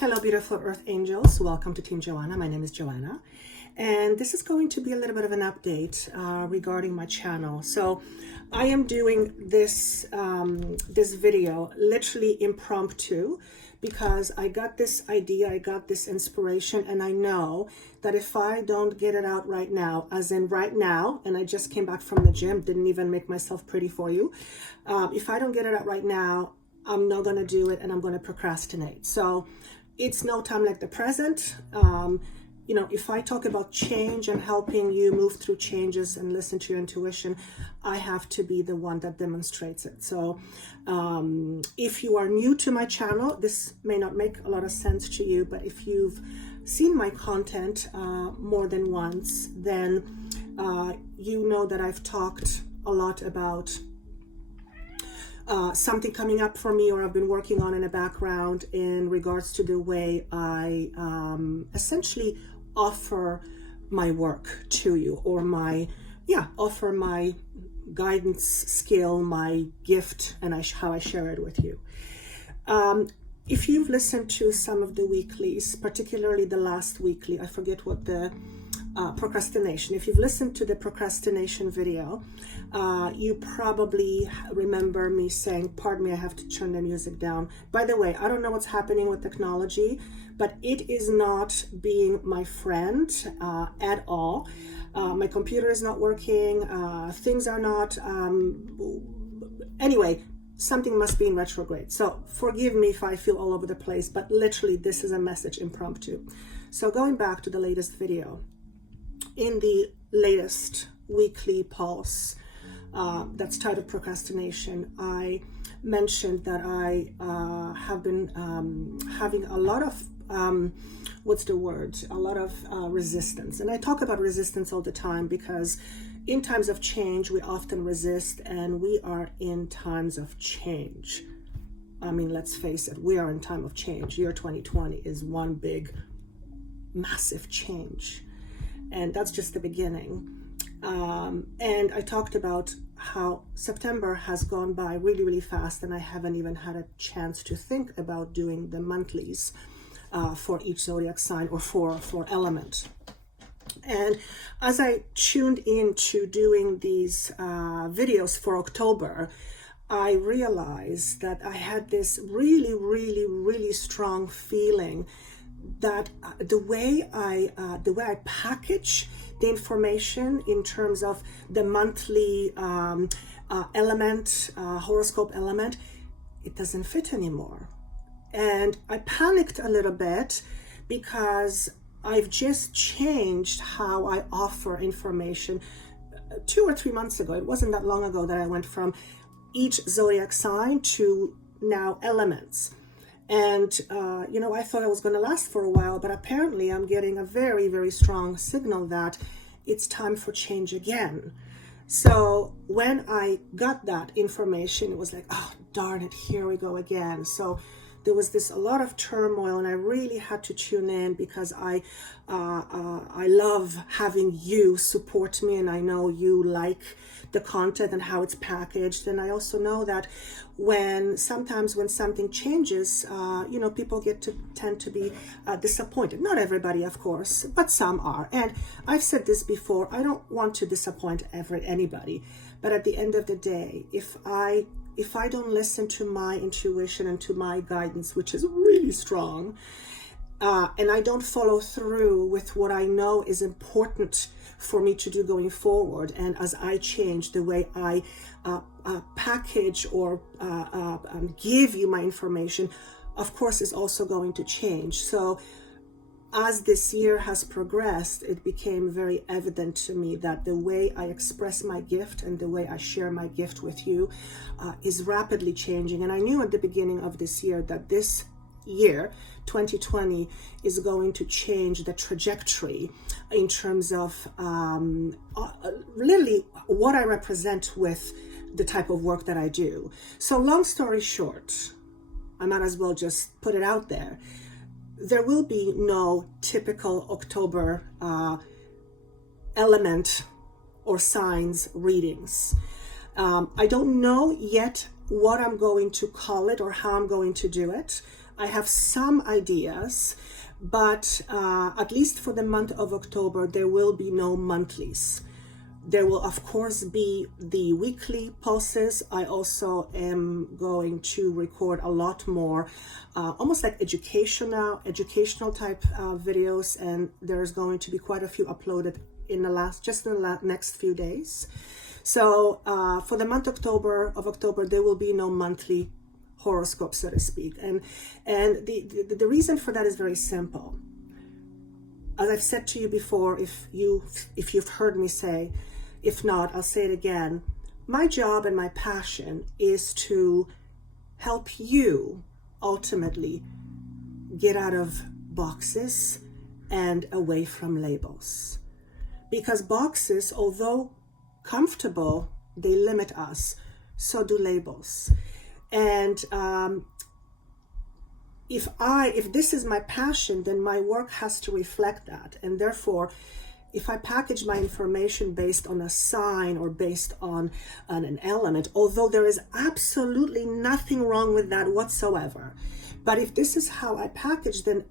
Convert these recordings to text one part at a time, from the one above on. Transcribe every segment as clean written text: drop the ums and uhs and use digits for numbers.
Hello, beautiful Earth Angels. Welcome to Team Joanna. My name is Joanna, and this is going to be a little bit of an update regarding my channel. So I am doing this this video literally impromptu because I got this idea, I got this inspiration, and I know that if I don't get it out right now, as in right now, and I just came back from the gym, didn't even make myself pretty for you. If I don't get it out right now, I'm not going to do it, and I'm going to procrastinate. So it's no time like the present. You know, if I talk about change and helping you move through changes and listen to your intuition, I have to be the one that demonstrates it. So if you are new to my channel, this may not make a lot of sense to you, but if you've seen my content more than once, then you know that I've talked a lot about something coming up for me, or I've been working on in the background in regards to the way I essentially offer my work to you, or offer my guidance skill, my gift, and how I share it with you. If you've listened to some of the weeklies, particularly the last weekly, I forget what the procrastination. If you've listened to the procrastination video, you probably remember me saying, pardon me, I have to turn the music down. By the way, I don't know what's happening with technology, but it is not being my friend at all. My computer is not working. Things are not, anyway, something must be in retrograde. So forgive me if I feel all over the place, but literally this is a message impromptu. So going back to the latest video, in the latest weekly pulse that's titled Procrastination, I mentioned that I have been having a lot of resistance. And I talk about resistance all the time because in times of change, we often resist, and we are in times of change. I mean, let's face it, we are in time of change. Year 2020 is one big, massive change. And that's just the beginning. And I talked about how September has gone by really, really fast, and I haven't even had a chance to think about doing the monthlies for each zodiac sign, or for element. And as I tuned into doing these videos for October, I realized that I had this really, really, really strong feeling that the way I package the information in terms of the monthly element, horoscope element, it doesn't fit anymore. And I panicked a little bit because I've just changed how I offer information. 2 or 3 months ago, it wasn't that long ago, that I went from each zodiac sign to now elements. And, I thought I was going to last for a while, but apparently I'm getting a very, very strong signal that it's time for change again. So when I got that information, it was like, oh, darn it, here we go again. So there was a lot of turmoil, and I really had to tune in because I love having you support me, and I know you like the content and how it's packaged. And I also know that sometimes when something changes, people tend to be disappointed. Not everybody, of course, but some are. And I've said this before, I don't want to disappoint anybody, but at the end of the day, if I don't listen to my intuition and to my guidance, which is really strong, and I don't follow through with what I know is important for me to do going forward, and as I change the way I package or give you my information, of course, is also going to change. So as this year has progressed, it became very evident to me that the way I express my gift and the way I share my gift with you is rapidly changing. And I knew at the beginning of this year that this year, 2020, is going to change the trajectory in terms of really what I represent with the type of work that I do. So long story short, I might as well just put it out there. There will be no typical October element or signs readings. I don't know yet what I'm going to call it or how I'm going to do it. I have some ideas, but at least for the month of October, there will be no monthlies. There will, of course, be the weekly pulses. I also am going to record a lot more, almost like educational type videos, and there's going to be quite a few uploaded in the next few days. So for the month of October, there will be no monthly horoscope, so to speak, and the reason for that is very simple. As I've said to you before, if you've heard me say, if not, I'll say it again. My job and my passion is to help you ultimately get out of boxes and away from labels. Because boxes, although comfortable, they limit us. So do labels. And if this is my passion, then my work has to reflect that. And therefore, if I package my information based on a sign or based on an element, although there is absolutely nothing wrong with that whatsoever, but if this is how I package, then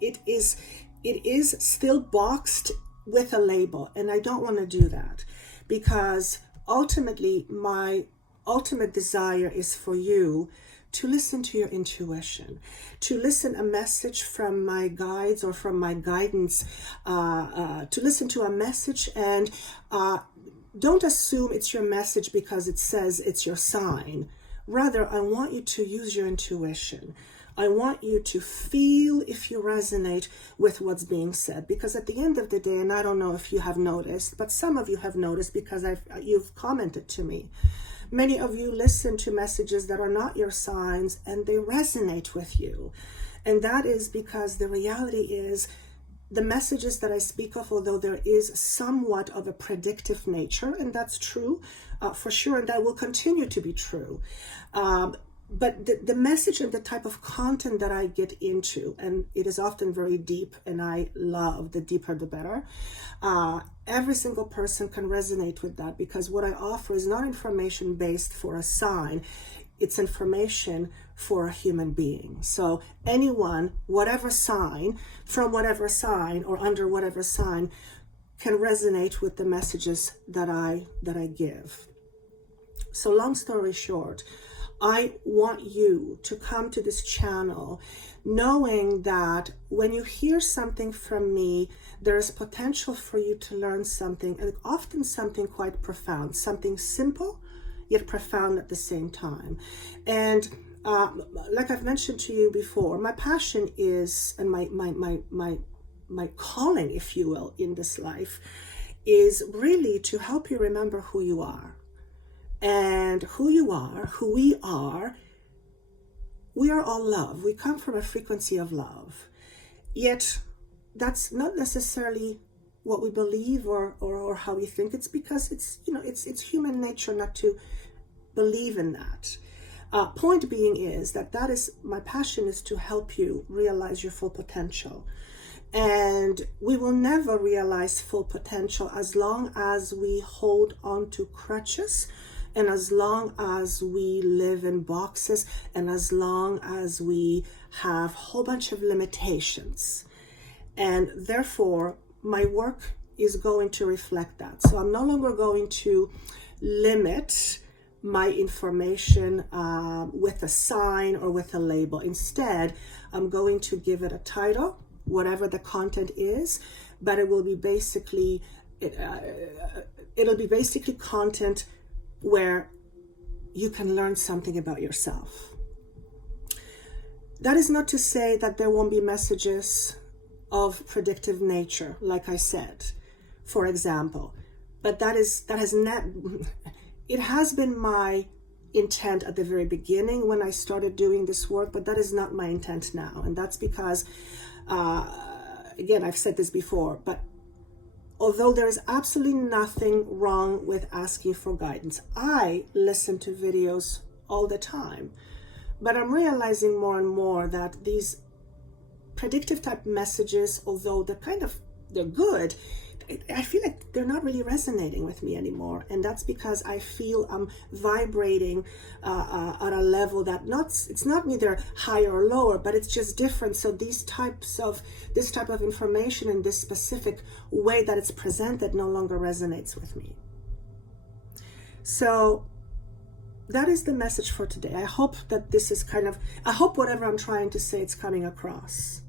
it is still boxed with a label, and I don't want to do that, because ultimately my ultimate desire is for you to listen to your intuition, to listen a message from my guides or from my guidance, to listen to a message, and don't assume it's your message because it says it's your sign. Rather, I want you to use your intuition. I want you to feel if you resonate with what's being said, because at the end of the day, and I don't know if you have noticed, but some of you have noticed because you've commented to me. Many of you listen to messages that are not your signs and they resonate with you. And that is because the reality is the messages that I speak of, although there is somewhat of a predictive nature, and that's true for sure, and that will continue to be true. But the message and the type of content that I get into, and it is often very deep, and I love the deeper the better. Every single person can resonate with that, because what I offer is not information based for a sign. It's information for a human being. So anyone, whatever sign, from whatever sign or under whatever sign, can resonate with the messages that I give. So long story short, I want you to come to this channel knowing that when you hear something from me, there is potential for you to learn something, and often something quite profound, something simple yet profound at the same time. And like I've mentioned to you before, my passion is, and my calling, if you will, in this life is really to help you remember who you are. And who you are, who we are all love. We come from a frequency of love. Yet that's not necessarily what we believe or how we think. It's because it's human nature not to believe in that. Point being is that is my passion, is to help you realize your full potential. And we will never realize full potential as long as we hold on to crutches, and as long as we live in boxes, and as long as we have a whole bunch of limitations. And therefore, my work is going to reflect that. So I'm no longer going to limit my information with a sign or with a label. Instead, I'm going to give it a title, whatever the content is, but it will be basically content where you can learn something about yourself. That is not to say that there won't be messages of predictive nature, like I said, for example, but it has been my intent at the very beginning when I started doing this work, but that is not my intent now. And that's because, again, I've said this before, but although there is absolutely nothing wrong with asking for guidance, I listen to videos all the time, but I'm realizing more and more that these predictive type messages, although they're good, I feel like they're not really resonating with me anymore, and that's because I feel I'm vibrating at a level that it's not neither higher or lower, but it's just different. So this type of information in this specific way that it's presented no longer resonates with me. So that is the message for today. I hope that this is I hope whatever I'm trying to say, it's coming across.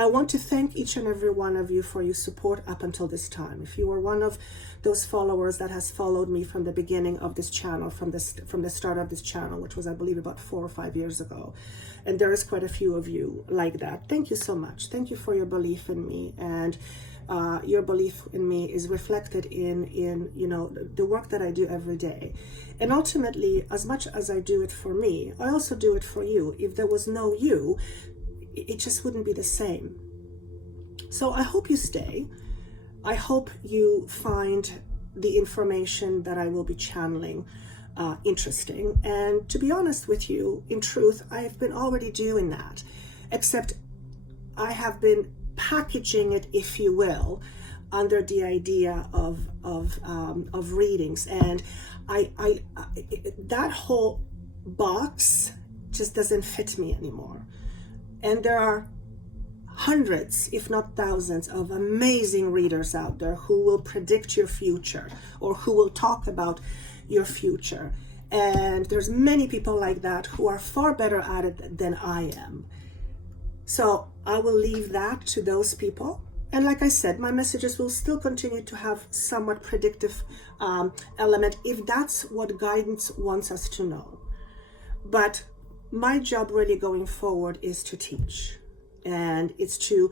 I want to thank each and every one of you for your support up until this time. If you were one of those followers that has followed me from the beginning of this channel, from the start of this channel, which was, I believe, about 4 or 5 years ago, and there is quite a few of you like that. Thank you so much. Thank you for your belief in me, and your belief in me is reflected in the work that I do every day. And ultimately, as much as I do it for me, I also do it for you. If there was no you, it just wouldn't be the same. So I hope you stay. I hope you find the information that I will be channeling interesting. And to be honest with you, in truth, I've been already doing that, except I have been packaging it, if you will, under the idea of readings. And I that whole box just doesn't fit me anymore. And there are hundreds, if not thousands, of amazing readers out there who will predict your future or who will talk about your future. And there's many people like that who are far better at it than I am. So I will leave that to those people. And like I said, my messages will still continue to have somewhat predictive element if that's what guidance wants us to know. But my job really going forward is to teach, and it's to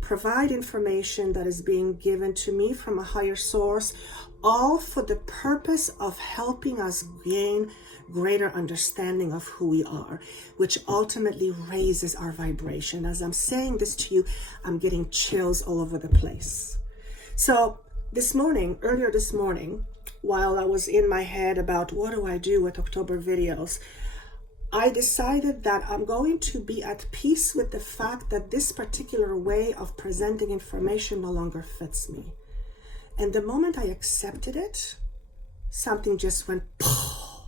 provide information that is being given to me from a higher source, all for the purpose of helping us gain greater understanding of who we are, which ultimately raises our vibration. As I'm saying this to you, I'm getting chills all over the place. So earlier this morning, while I was in my head about what do I do with October videos, I decided that I'm going to be at peace with the fact that this particular way of presenting information no longer fits me. And the moment I accepted it, something just went poof.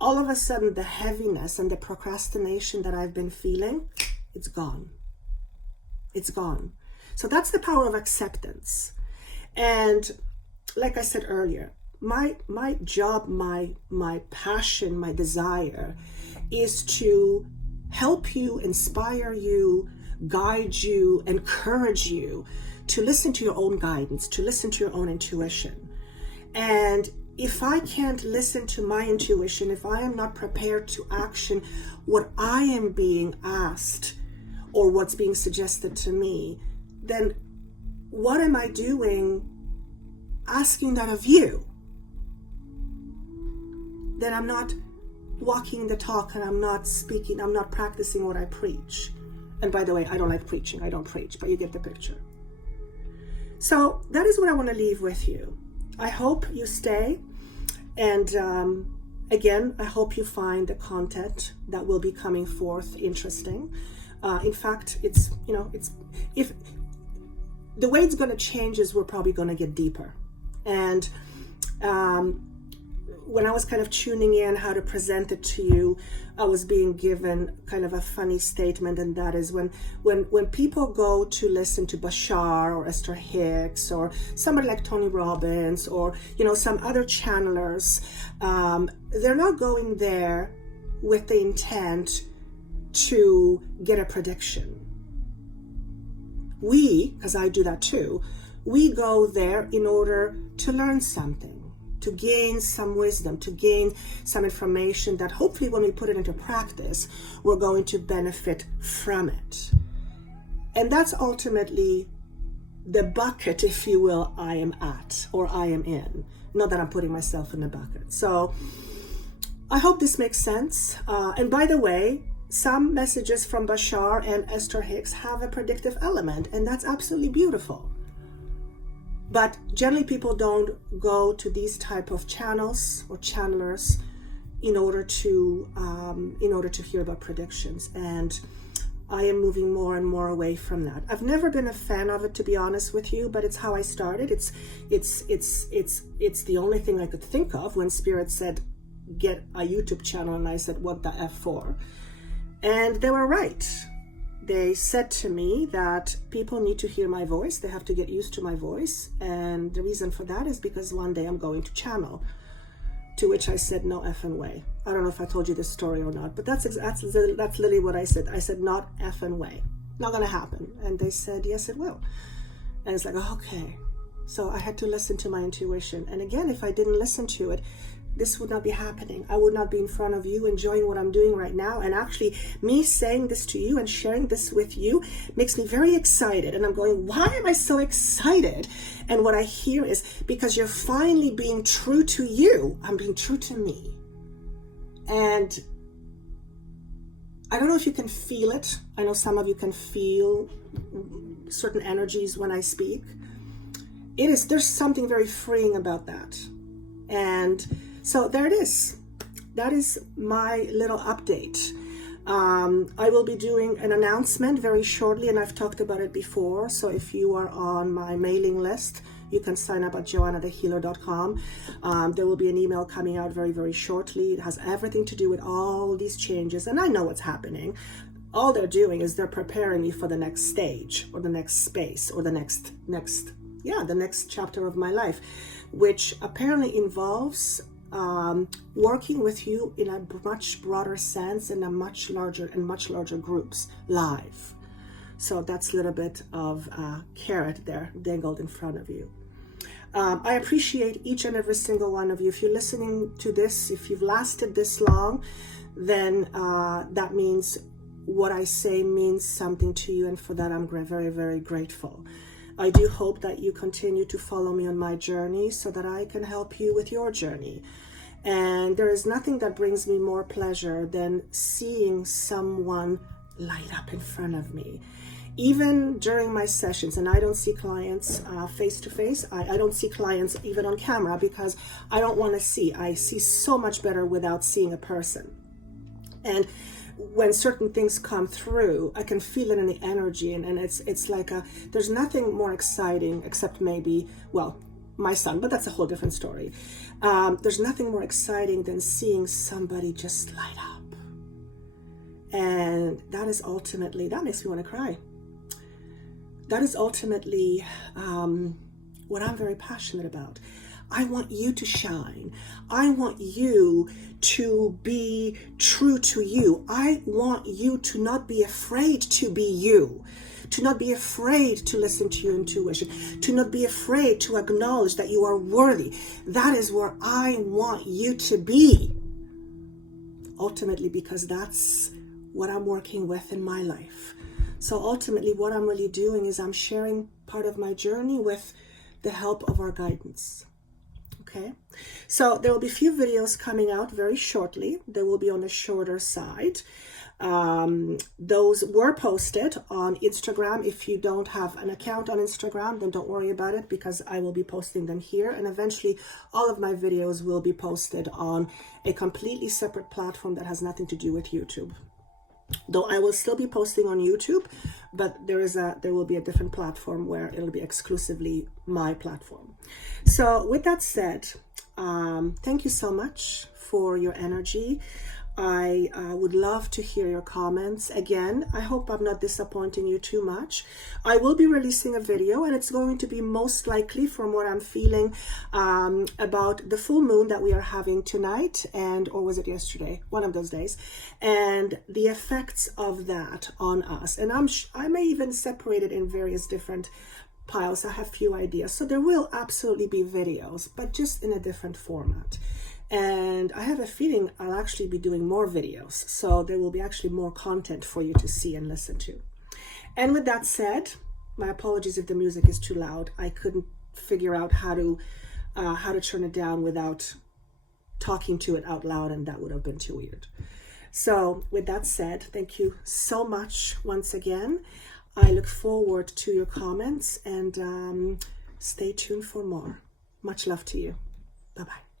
All of a sudden, the heaviness and the procrastination that I've been feeling, it's gone. It's gone. So that's the power of acceptance. And like I said earlier, my job, my passion, my desire is to help you, inspire you, guide you, encourage you to listen to your own guidance, to listen to your own intuition. And if I can't listen to my intuition, if I am not prepared to action what I am being asked or what's being suggested to me, then what am I doing asking that of you? Then I'm not walking the talk, and I'm not speaking, I'm not practicing what I preach. And by the way, I don't like preaching, I don't preach, but you get the picture. So that is what I want to leave with you. I hope you stay, and again, I hope you find the content that will be coming forth interesting. In fact, it's if the way it's going to change is we're probably going to get deeper. And when I was kind of tuning in how to present it to you, I was being given kind of a funny statement, and that is when people go to listen to Bashar or Esther Hicks or somebody like Tony Robbins or some other channelers, they're not going there with the intent to get a prediction. Because I do that too, we go there in order to learn something, to gain some wisdom, to gain some information that hopefully when we put it into practice, we're going to benefit from it. And that's ultimately the bucket, if you will, I am at, or I am in. Not that I'm putting myself in the bucket. So I hope this makes sense. And by the way, some messages from Bashar and Esther Hicks have a predictive element, and that's absolutely beautiful. But generally people don't go to these type of channels or channelers in order to hear about predictions. And I am moving more and more away from that. I've never been a fan of it, to be honest with you, but it's how I started. It's the only thing I could think of when Spirit said, get a YouTube channel, and I said, what the F for? And they were right. They said to me that people need to hear my voice. They have to get used to my voice. And the reason for that is because one day I'm going to channel. To which I said, no effing way. I don't know if I told you this story or not, but that's literally what I said. I said, not effing way. Not going to happen. And they said, yes, it will. And it's like, okay. So I had to listen to my intuition. And again, if I didn't listen to it, this would not be happening. I would not be in front of you enjoying what I'm doing right now. And actually, me saying this to you and sharing this with you makes me very excited. And I'm going, why am I so excited? And what I hear is, because you're finally being true to you. I'm being true to me. And I don't know if you can feel it. I know some of you can feel certain energies when I speak. There's something very freeing about that. And so there it is. That is my little update. I will be doing an announcement very shortly, and I've talked about it before. So if you are on my mailing list, you can sign up at joannathehealer.com. There will be an email coming out very, very shortly. It has everything to do with all these changes, and I know what's happening. All they're doing is they're preparing me for the next stage, or the next space, or the next chapter of my life, which apparently involves working with you in a much broader sense, in a much larger groups live. So that's a little bit of a carrot there dangled in front of you. I appreciate each and every single one of you. If you're listening to this, if you've lasted this long, then that means what I say means something to you, and for that I'm very, very grateful. I do hope that you continue to follow me on my journey so that I can help you with your journey. And there is nothing that brings me more pleasure than seeing someone light up in front of me. Even during my sessions, and I don't see clients face to face. I don't see clients even on camera because I don't want to see. I see so much better without seeing a person. And when certain things come through, I can feel it in the energy, and it's like there's nothing more exciting except maybe, well, my son, but that's a whole different story. There's nothing more exciting than seeing somebody just light up. And that is ultimately, that makes me want to cry. That is ultimately what I'm very passionate about. I want you to shine. I want you to be true to you. I want you to not be afraid to be you, to not be afraid to listen to your intuition, to not be afraid to acknowledge that you are worthy. That is where I want you to be. Ultimately, because that's what I'm working with in my life. So ultimately, what I'm really doing is I'm sharing part of my journey with the help of our guidance. Okay, so there will be a few videos coming out very shortly. They will be on the shorter side. Those were posted on Instagram. If you don't have an account on Instagram, then don't worry about it, because I will be posting them here. And eventually all of my videos will be posted on a completely separate platform that has nothing to do with YouTube. Though I will still be posting on YouTube, but there will be a different platform where it'll be exclusively my platform. So with that said, thank you so much for your energy. I would love to hear your comments. Again, I hope I'm not disappointing you too much. I will be releasing a video, and it's going to be most likely, from what I'm feeling, about the full moon that we are having tonight, or was it yesterday? One of those days, and the effects of that on us. And I may even separate it in various different piles. I have few ideas. So there will absolutely be videos, but just in a different format. And I have a feeling I'll actually be doing more videos. So there will be actually more content for you to see and listen to. And with that said, my apologies if the music is too loud. I couldn't figure out how to turn it down without talking to it out loud, and that would have been too weird. So with that said, thank you so much once again. I look forward to your comments, and stay tuned for more. Much love to you. Bye-bye.